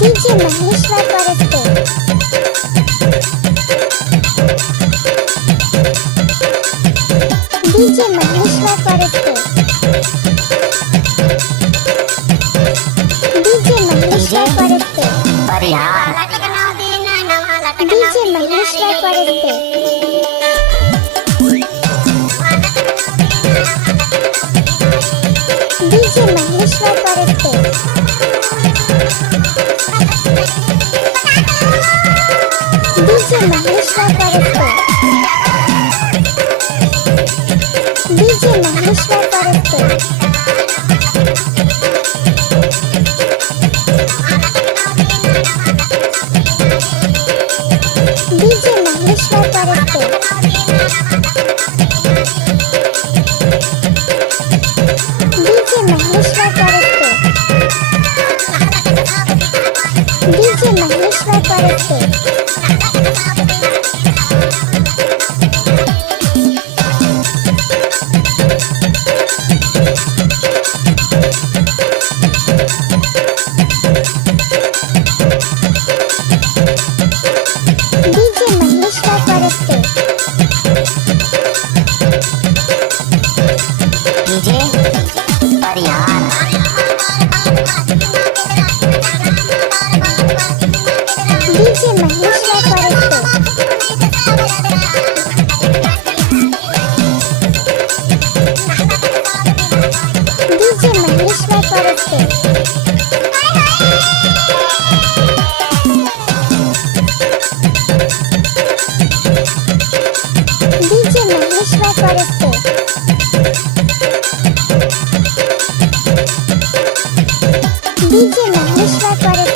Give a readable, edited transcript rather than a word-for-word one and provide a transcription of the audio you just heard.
DJ Maheshwar Paraste DJ Maheshwar Paraste DJ Maheshwar Paraste DJ Maheshwar Paraste DJ Maheshwar Paraste DJ Maheshwar Paraste DJ Maheshwar Paraste DJ Maheshwar Paraste DJ Maheshwar Paraste DJ Maheshwar Paraste DJ Maheshwar Paraste DJ Parihar DJ Maheshwar Paraste DJ Maheshwar Paraste DJ Maheshwar Paraste DJ Maheshwar Paraste